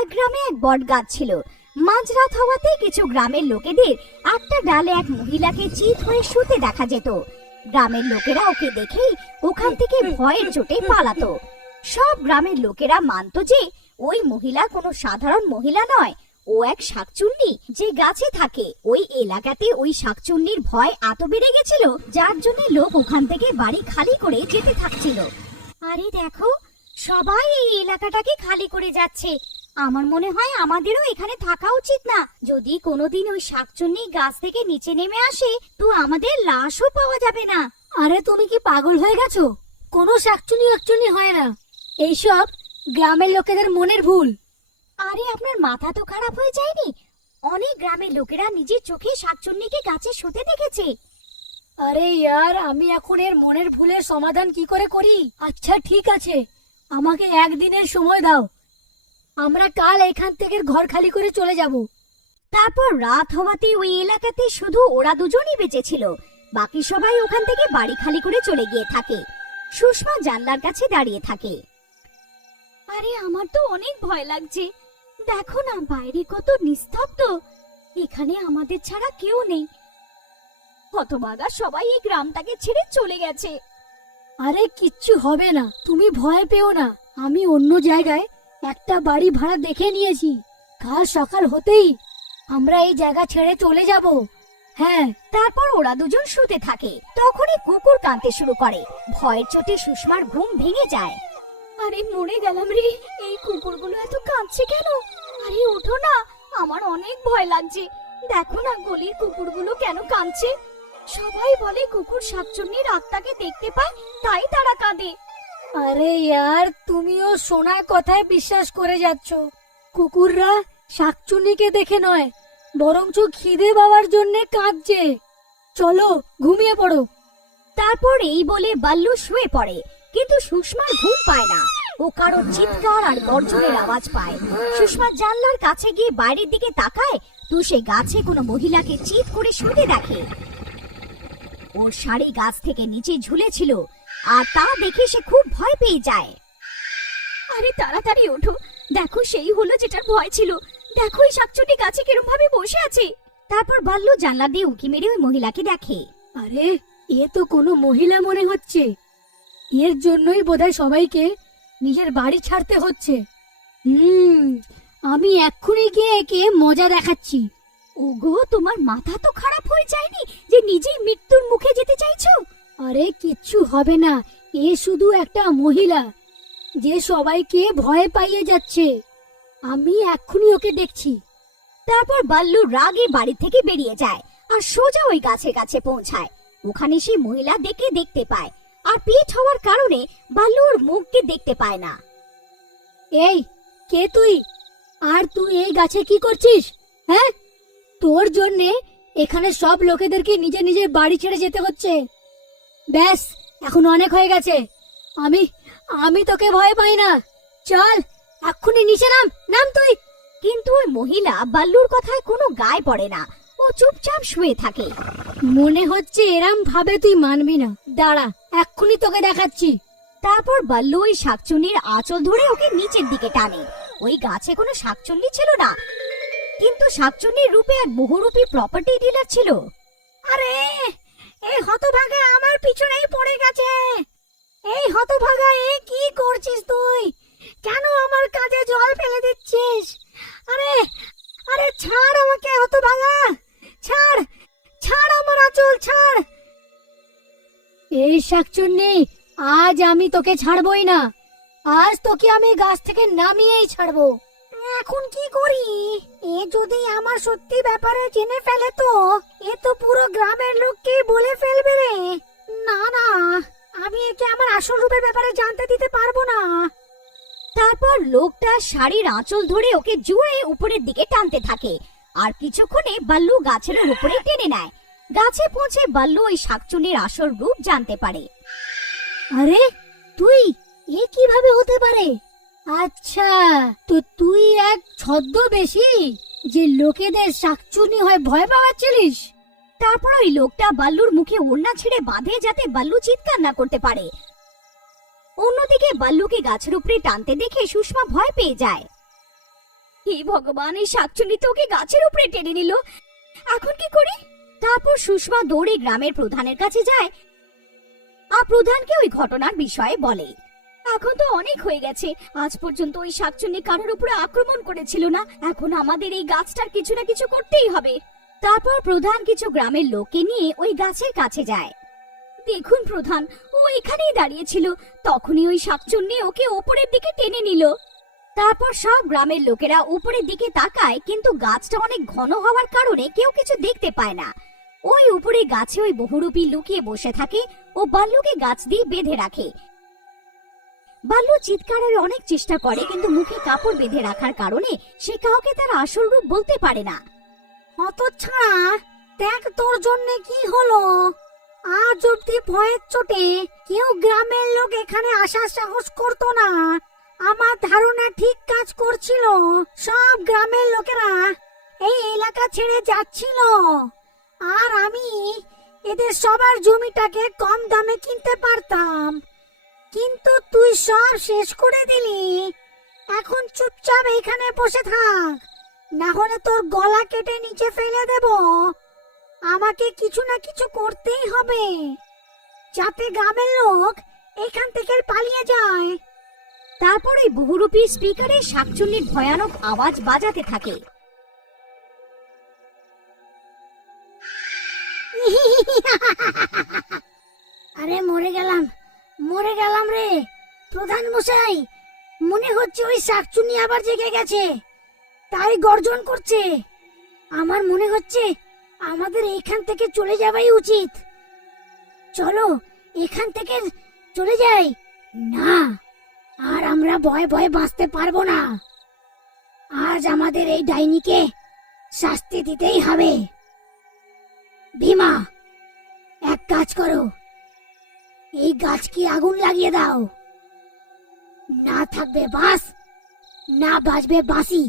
এক গ্রামে এক বট গাছ ছিল। মাঝরাত হওয়াতে কিছু গ্রামের লোকেদের একটা ডালে এক মহিলাকে চিত হয়ে শুতে দেখা যেত। গ্রামের লোকেরা ওকে দেখেই ওখান থেকে ভয়ের চোটে পালাতো। সব গ্রামের লোকেরা মানত যে ওই মহিলা কোনো সাধারণ মহিলা নয়, ও এক শাকচুন্নি যে গাছে থাকে। ওই এলাকাতে ওই শাকচুন্নির ভয় এত বেড়ে গেছিল যার জন্য লোক ওখান থেকে বাড়ি খালি করে যেতে থাকছিল। আরে দেখো, সবাই এই এলাকাটাকে খালি করে যাচ্ছে। আমার মনে হয় আমাদেরও এখানে থাকা উচিত না। যদি কোনোদিন ওই শাকচুন্নি গাছ থেকে নিচে নেমে আসে তো আমাদের লাশও পাওয়া যাবে না। আরে তুমি কি পাগল হয়ে গেছো? কোনো শাকচুন্নি হয় না, এইসব গ্রামের লোকেদের মনের ভুল। আরে আপনার মাথা তো খারাপ হয়ে যায়নি? অনেক গ্রামের লোকেরা নিজের চোখে শাকচুন্নিকে গাছে শুতে দেখেছে। আরে ইয়ার, আমি এখন এর মনের ভুলের সমাধান কি করে করি? আচ্ছা ঠিক আছে, আমাকে একদিনের সময় দাও, আমরা কাল এখান থেকে ঘর খালি করে চলে যাব। তারপর রাত হওয়াতে ওই এলাকাতে শুধু ওরা দুজনই বেঁচে ছিল। বাকি সবাই ওখান থেকে বাড়ি খালি করে চলে গিয়ে থাকে। সুষমা জানলার কাছে দাঁড়িয়ে থাকে। আরে আমার তো অনেক ভয় লাগছে। দেখো না বাইরে কত নিস্তব্ধ, এখানে আমাদের ছাড়া কেউ নেই। হতভাগা সবাই এই গ্রামটাকে ছেড়ে চলে গেছে। আরে কিচ্ছু হবে না, তুমি ভয় পেও না। আমি অন্য জায়গায় একটা বাড়ি ভাড়া দেখে নিয়েছি। কাল সকাল হতেই আমরা এই জায়গা ছেড়ে চলে যাব। হ্যাঁ। তারপর ওরা দুজন শুতে থাকে। তখনই কুকুর কাঁদতে শুরু করে। ভয়ের চোটে সুষমার ঘুম ভেঙে যায়। আরে মরে গেলাম রে, এই কুকুরগুলো এত কাঁদছে কেন? আরে ওঠো না, আমার অনেক ভয় লাগছে। দেখো না গলির কুকুরগুলো কেন কাঁদছে। সবাই বলে কুকুর শাকচুন্নির আত্মাকে দেখতে পায়, তাই তারা কাঁদে। আরে ইয়ার, তুমিও শোনার কথায় বিশ্বাস করে যাচ্ছ। কুকুররা শাকচুন্নিকে দেখে নয়, বরঞ্চ খিদে পাওয়ার জন্য কাঁদছে। চলো ঘুমিয়ে পড়ো। তারপর এই বলে বাল্লু শুয়ে পড়ে, কিন্তু সুষমার ঘুম পায় না। ও কারোর চিৎকার আর গর্জনের আওয়াজ পায়। সুষমা জানলার কাছে গিয়ে বাইরের দিকে তাকায় তো সে গাছে কোনো মহিলাকে চিৎ করে শুতে দেখে। ওর শাড়ি গাছ থেকে নিচে ঝুলেছিল, আর তা দেখে সে খুব ভয় পেয়ে যায়। আরে তাড়াতাড়ি ওঠো, দেখো সেই হলো যেটার ভয় ছিল। দেখো এই শাকচুন্নি গাছে কিরম ভাবে বসে আছে। তারপর বাল্লু জানলা দিয়ে উঁকি মেরে ওই মহিলাকে দেখে। আরে এ তো কোনো মহিলা মনে হচ্ছে। এর জন্যই বোধহয় সবাইকে নিজের বাড়ি ছাড়তে হচ্ছে। আমি এক্ষুনি গিয়ে একে মজা দেখাচ্ছি। ওগো, তোমার মাথা তো খারাপ হয়ে যায়নি যে নিজেই মৃত্যুর মুখে যেতে চাইছো? আরে কিচ্ছু হবে না, এ শুধু একটা মহিলা যে সবাইকে ভয় পাইয়ে যাচ্ছে। আমি এক্ষুনি ওকে দেখছি। তারপর বাল্লু রাগে বাড়ি থেকে বেরিয়ে যায় আর সোজা ওই গাছের কাছে পৌঁছায়। ওখানে সেই মহিলা দেখতে পায়, আর পিঠ হওয়ার কারণে বাল্লু ওর মুখকে দেখতে পায় না। এই কে তুই? আর তুই এই গাছে কি করছিস? হ্যাঁ, তোর জন্যে এখানে সব লোকেদেরকে নিজের নিজের বাড়ি ছেড়ে যেতে হচ্ছে। ব্যাস, এখন অনেক হয়ে গেছে। আমি তোকে ভয় পাই না। চল এক্ষুনি নিচে নাম তুই। কিন্তু ওই মহিলা বাল্লুর কথায় কোনো গায়ে পড়ে না। ও চুপচাপ শুয়ে থাকে। মনে হচ্ছে এরম ভাবে তুই মানবি না। দাঁড়া, এক্ষুনি তোকে দেখাচ্ছি। তারপর বাল্লু ওই শাকচুন্নির আঁচল ধরে ওকে নিচের দিকে টানে। ওই গাছে কোনো শাকচুন্নি ছিল না, কিন্তু শাকচুন্নির রূপে এক বহুরূপী প্রপার্টি ডিলার ছিল। আরে এই হতভাগা আমার পিছনেই পড়ে গেছে। এই হতভাগা, এ কি করছিস তুই? কেন আমার কাজে জল ফেলে দিচ্ছিস? আরে আরে ছাড় আমাকে হতভাগা, ছাড় ছাড় আমার আঁচল ছাড়। এই শাকচুন্নি, আজ আমি তোকে ছাড়বই না। আজ তোকে আমি গাছ থেকে নামিয়েই ছাড়বো। এখন কি করি? এ যদি আমার সত্যি ব্যাপারে জেনে ফেলে তো এ তো পুরো গ্রামের লোককে বলে ফেলবে রে। না না, আমি একে আমার আসল রূপের ব্যাপারে জানতে দিতে পারবো না। তারপর লোকটা শাড়ির আঁচল ধরে ওকে জোরে উপরের দিকে টানতে থাকে, আর কিছুক্ষণে বাল্লু গাছের উপরে টেনে নেয়। গাছে পৌঁছে বাল্লু ওই শাকচুন্নির আসল রূপ জানতে পারে। আরে তুই, এ কিভাবে হতে পারে? আচ্ছা, তো তুই এক ছদ্মবেশী যে লোকেদের শাকচুন্নি হয় ভয় পাওয়াচ্ছিলিস। তারপর ওই লোকটা বাল্লুর মুখে ওড়না ছেড়ে বাঁধে যাতে বাল্লু চিৎকার না করতে পারে। অন্যদিকে বাল্লুকে গাছের উপরে টানতে দেখে সুষমা ভয় পেয়ে যায়। হে ভগবান, এই শাকচুন্নি তো ওকে গাছের উপরে টেনে নিল, এখন কি করি? তারপর সুষমা দৌড়ে গ্রামের প্রধানের কাছে যায় আর প্রধানকে ওই ঘটনার বিষয়ে বলে। এখন তো অনেক হয়ে গেছে, আজ পর্যন্ত ওই শাকচুন্নি কারোর উপরে আক্রমণ করেছিল না, এখন আমাদের এই গাছটার কিছু না কিছু করতেই হবে। তারপর প্রধান কিছু গ্রামের লোককে নিয়ে ওই গাছের কাছে যায়। দেখুন প্রধান, ও এখানেই দাঁড়িয়ে ছিল, তখনই ওই শাকচুন্নি ওকে উপরের দিকে টেনে নিল। তারপর সব গ্রামের লোকেরা উপরের দিকে তাকায়, কিন্তু গাছটা অনেক ঘন হওয়ার কারণে কেউ কিছু দেখতে পায় না। ওই উপরে গাছে ওই বহুরূপী লুকিয়ে বসে থাকে ও বাল্লুকে গাছ দিয়ে বেঁধে রাখে। বাল্লু চিৎকারের অনেক চেষ্টা করে, কিন্তু মুখে কাপড় বেঁধে রাখার কারণে সে কাউকে তার আসল রূপ বলতে পারে না। হতচ্ছাড়া, দেখ তোর জন্য কি হলো। আজ অব্দি ভয়ের চোটে কেউ গ্রামের লোক এখানে আসার সাহস করতো না। আমার ধারণা ঠিক কাজ করছিল, সব গ্রামের লোকেরা এই এলাকা ছেড়ে যাচ্ছিল, আর আমি এদের সবার জমিটাকে কম দামে কিনতে পারতাম, কিন্তু তুই সব শেষ করে দিলি। এখন চুপচাপ এখানে বসে থাক, না হলে তোর গলা কেটে নিচে ফেলে দেব। আমাকে কিছু না কিছু করতেই হবে, যাতে গ্রামের লোক এখান থেকে পালিয়ে যায়। তারপর ওই বহুরূপী স্পিকারে শাকচুন্নির ভয়ানক আওয়াজ বাজাতে থাকে। আরে মরে গেলাম রে প্রধান মশাই। মনে হচ্ছে ওই শাকচুন্নি আবার জেগে গেছে, তাই গর্জন করছে। আমার মনে হচ্ছে আমাদের এইখান থেকে চলে যাওয়াই উচিত। চলো এখান থেকে চলে যাই। না, আর আমরা ভয়ে ভয়ে বাঁচতে পারবো না। আজ আমাদের এই ডাইনিকে শাস্তি দিতেই হবে। ভীমা, এক কাজ করো, এই গাছকে আগুন লাগিয়ে দাও। না থাকবে বাঁশ, না বাজবে বাঁশি।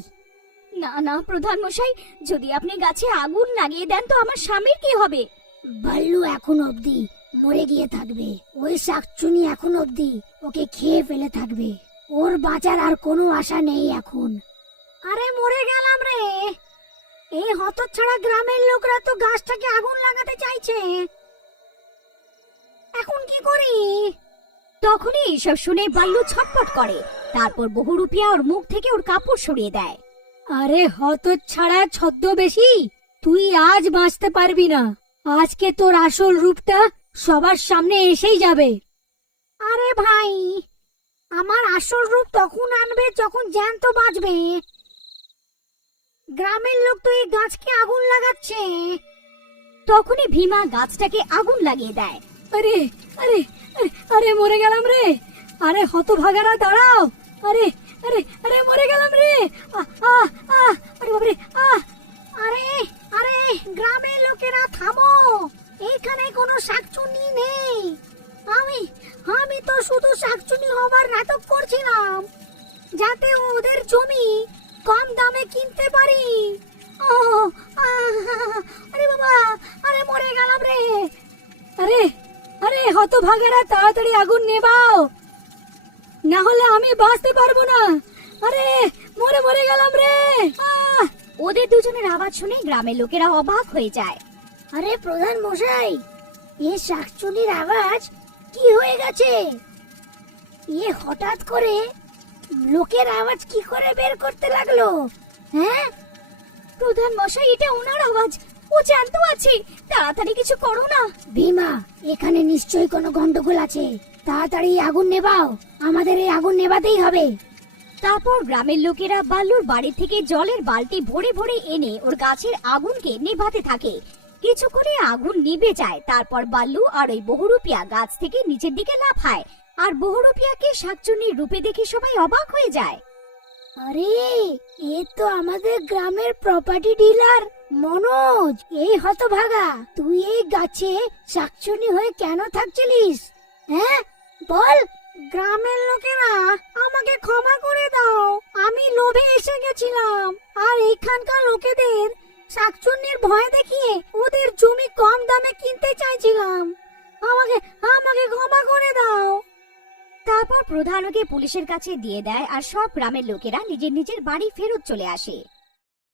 না না প্রধান মশাই, যদি আপনি গাছে আগুন লাগিয়ে দেন তো আমার স্বামীর কি হবে? বাল্লু এখন অবধি মরে গিয়ে থাকবে, ওই শাকচুনি এখন অবধি ওকে খেয়ে ফেলে থাকবে। ওর বাঁচার আর কোনো আশা নেই এখন। আরে মরে গেলাম রে। এই হতচ্ছাড়া গ্রামের লোকরা তো গাছটাকে আগুন লাগাতে চাইছে, এখন কি করি? তখনই এইসব শুনে বাল্লু ছটফট করে। তারপর বহুরূপিয়া ওর মুখ থেকে ওর কাপড় সরিয়ে দেয়। আরে হতচ্ছাড়া ছদ্মবেশী, তুই আজ বাঁচতে পারবি না। আজকে তোর আসল রূপটা সবার সামনে এসেই যাবে। আরে ভাই, আমার আসল রূপ তখন আনবে যখন জ্যান্ত বাঁচবে। গ্রামের লোক তো এই গাছকে আগুন লাগাচ্ছে। তখনই ভীমা গাছটাকে আগুন লাগিয়ে দেয়। আরে আরে আরে মরে গেলাম রে। আরে হতভাগারা দাঁড়াও। আরে আরে আরে মরে গেলাম রে। আরে বাবারে। আরে আরে গ্রামের লোকেরা থামো, এইখানে কোনো শাকচুন্নি নেই। আমি তো শুধু শাকচুন্নি হবার নাটক করছিলাম, যাতে ওদের জমি কম দামে কিনতে পারি। আরে বাবা, আরে মরে গেলাম রে। আরে আরে হতভাগারা, তাড়াতাড়ি আগুন নেভাও, না হলে আমি বাঁচতে পারবো না। আরে মরে গেলাম রে। ওদের দুজনের আওয়াজ শুনে গ্রামের লোকেরা অবাক হয়ে যায়। আরে প্রধান মশাই, এই শাকচুনির আওয়াজ কি হয়ে গেছে? হঠাৎ করে লোকের আওয়াজ কি করে বের করতে লাগলো? হ্যাঁ প্রধান মশাই, এটা ওনার আওয়াজ, ও জ্যান্ত আছে, তাড়াতাড়ি কিছু করো না। ভীমা, এখানে নিশ্চয়ই কোনো গন্ডগোল আছে, তাড়াতাড়ি আগুন নেভাও, আমাদের এই আগুন নেভাতেই হবে। তারপর গ্রামের লোকেরা বাল্লুর বাড়ি থেকে জলের বালতি ভরে ভরে এনে ওর গাছের আগুনকে নেভাতে থাকে। কিছুক্ষণে আগুন নিভে যায়। তারপর বাল্লু আর ওই বহুরূপিয়া গাছ থেকে নিচের দিকে লাফায়, আর বহুরূপিয়াকে শাকচুন্নির রূপে দেখে সবাই অবাক হয়ে যায়। আরে, এ তো আমাদের গ্রামের প্রপার্টি ডিলার মনোজ। এই হতভাগা, তুই এই গাছে শাকচুনি হয়ে কেন থাকছিলিস? হ্যাঁ বল। গ্রামের লোকেরা, আমাকে ক্ষমা করে দাও, আমি লোভে এসে গেছিলাম, আর এখানকার লোকেদের শাকচুন্নির ভয় দেখিয়ে ওদের জমি কম দামে কিনতে চাইছিলাম। আমাকে ক্ষমা করে দাও। তারপর প্রধান ওকে পুলিশের কাছে দিয়ে দেয় আর সব গ্রামের লোকেরা নিজের নিজের বাড়ি ফেরত চলে আসে।